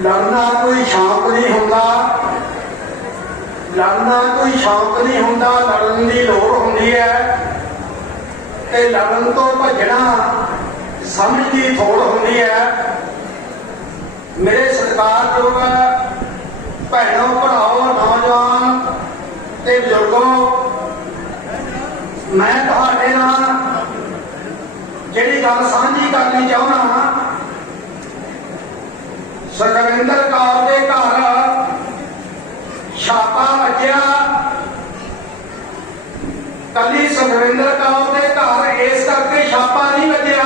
ਲੜਨਾ ਕੋਈ ਸ਼ੌਕ ਨਹੀਂ ਹੁੰਦਾ। ਲੜਨਾ ਕੋਈ ਸ਼ੌਕ ਨਹੀਂ ਹੁੰਦਾ, ਲੜਨ ਦੀ ਲੋੜ ਹੁੰਦੀ ਹੈ। ਤੇ ਲੜਨ ਤੋਂ ਭੱਜਣਾ ਸਮਝ ਦੀ ਥੋੜ ਹੁੰਦੀ ਹੈ। ਮੇਰੇ ਸਰਕਾਰ ਜੋ ਭੈਣੋ ਭਰਾਓ, ਨੌਜਵਾਨ ਤੇ ਬਜ਼ੁਰਗੋ, ਮੈਂ ਤੁਹਾਡੇ ਨਾਲ ਜਿਹੜੀ ਗੱਲ ਸਾਂਝੀ ਕਰਨੀ ਚਾਹੁੰਦਾ ਹਾਂ ਸੁਖਵਿੰਦਰ ਕੌਰ ਦੇ ਘਰ ਛਾਪਾ ਲੱਗਿਆ ਕੱਲੀ ਸੁਖਵਿੰਦਰ ਕੌਰ ਦੇ ਘਰ ਇਸ ਕਰਕੇ ਛਾਪਾ ਨਹੀਂ ਲੱਗਿਆ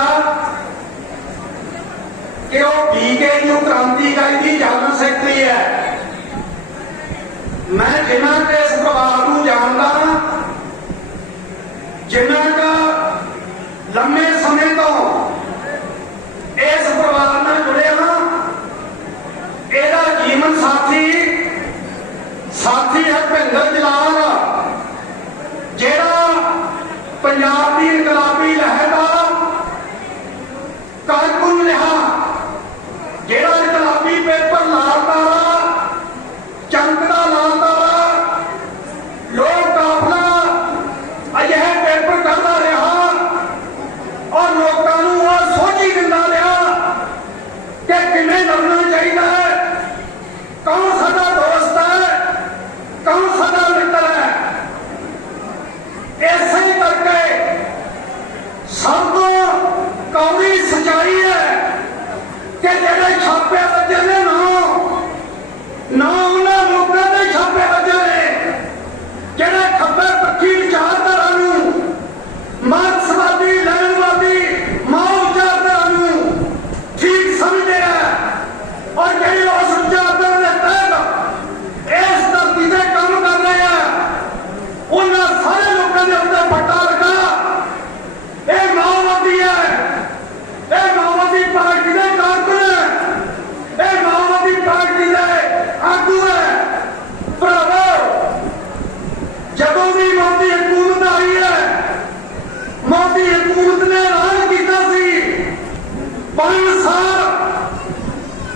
ਕਿ ਉਹ ਬੀਕੇਯੂ ਕ੍ਰਾਂਤੀਕਾਰੀ ਦੀ ਜਨਮ ਸੈਕਟਰੀ ਹੈ। ਮੈਂ ਜਿਨ੍ਹਾਂ ਦੇ ਇਸ ਪਰਿਵਾਰ ਨੂੰ ਜਾਣਦਾ ਜਿਨ੍ਹਾਂ ਦਾ ਹਰਪਿੰਦਰ ਜਲਾਲ ਜਿਹੜਾ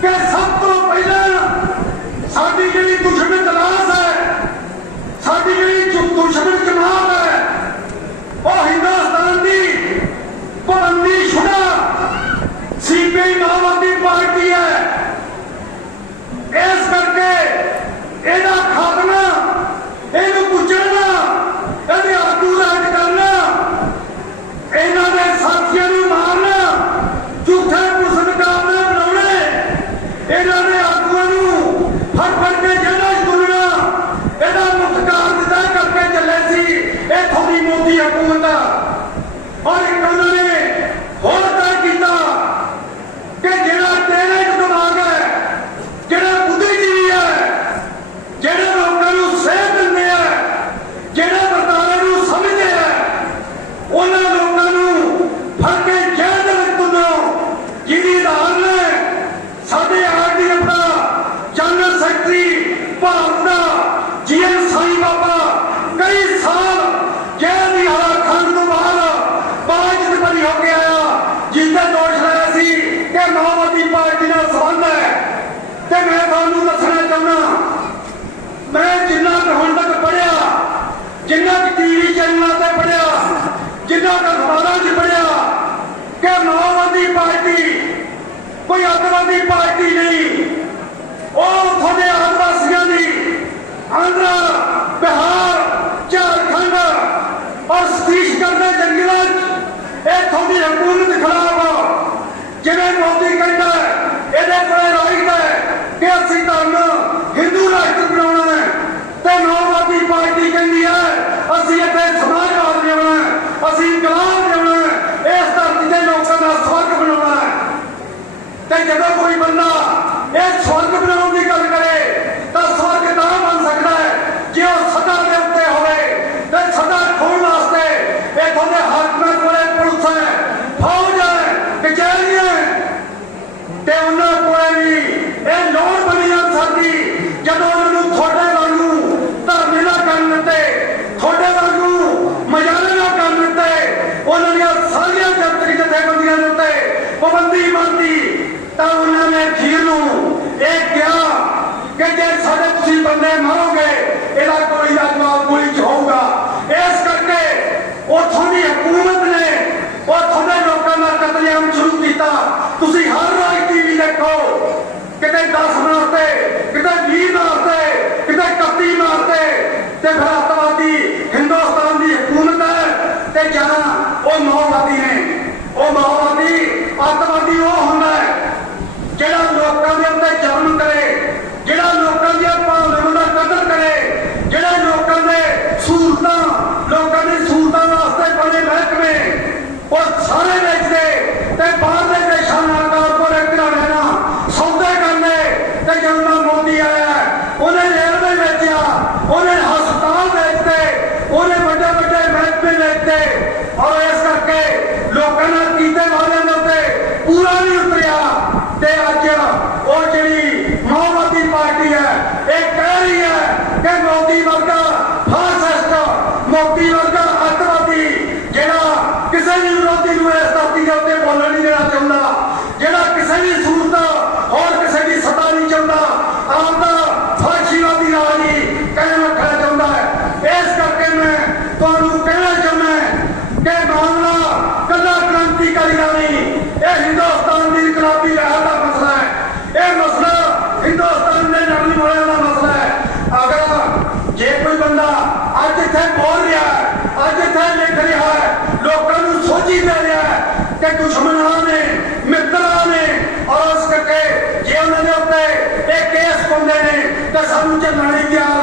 ਕਿ ਸਭ ਤੋਂ ਪਹਿਲਾਂ ਸਾਡੀ ਜਿਹੜੀ ਦੁਸ਼ਮਣ Hit him! ਜਿਨ੍ਹਾਂ ਦਾ ਸਾਰਾ ਨਿਬੜਿਆ ਕਿ ਮਾਓਵਾਦੀ ਪਾਰਟੀ, ਕੋਈ ਆਤਵਾਦੀ ਪਾਰਟੀ ਨਹੀਂ। ਉਹ ਤੁਹਾਡੇ ਆਦਿਵਾਸੀਆਂ ਦੀ ਆਂਧਰਾ, ਬਿਹਾਰ, ਝਾਰਖੰਡ ਔਰ ਛੱਤੀਸਗੜ੍ਹ ਦੇ ਜੰਗਲਾਂ 'ਚ ਇਹ ਤੁਹਾਡੀ ਹਕੂਮਤ ਖਰਾਬ ਆ। ਜਿਵੇਂ ਮੋਦੀ ਕਹਿੰਦਾ, ਇਹਦੇ ਕੋਲੇ ਰਾਈਟ ਹੈ ਕਿ ਅਸੀਂ que no ਉਥੋਂ ਦੀ ਹਕੂਮਤ ਨੇ ਉਥੋਂ ਦੇ ਲੋਕਾਂ ਦਾ ਕਤਲੇਆਮ ਸ਼ੁਰੂ ਕੀਤਾ। ਤੁਸੀਂ ਹਰ ਰੋਜ਼ ਟੀਵੀ ਦੇਖੋ, ਕਿਤੇ 10 ਮਾਰਦੇ, ਕਿਤੇ 20 ਮਾਰਦੇ, ਕਿਤੇ 31 ਮਾਰਦੇ, ਤੇ ਫਿਰ Bak sana ਜੇ ਕੋਈ ਬੰਦਾ ਅੱਜ ਇੱਥੇ ਬੋਲ ਰਿਹਾ ਅੱਜ ਇੱਥੇ ਲਿਖ ਰਿਹਾ ਲੋਕਾਂ ਨੂੰ ਸੋਚੀ ਦੇ ਰਿਹਾ ਕਿ ਦੁਸ਼ਮਣਾਂ ਨੇ, ਮਿੱਤਰਾਂ ਨੇ ਔਰ ਉਸ ਕਰਕੇ ਜੇ ਉਹਨਾਂ ਦੇ ਉੱਤੇ ਇਹ ਕੇਸ ਪਾਉਂਦੇ ਨੇ, ਤਾਂ ਸਾਨੂੰ ਚੱਲਣਾ ਨਹੀਂ ਤਿਆਰ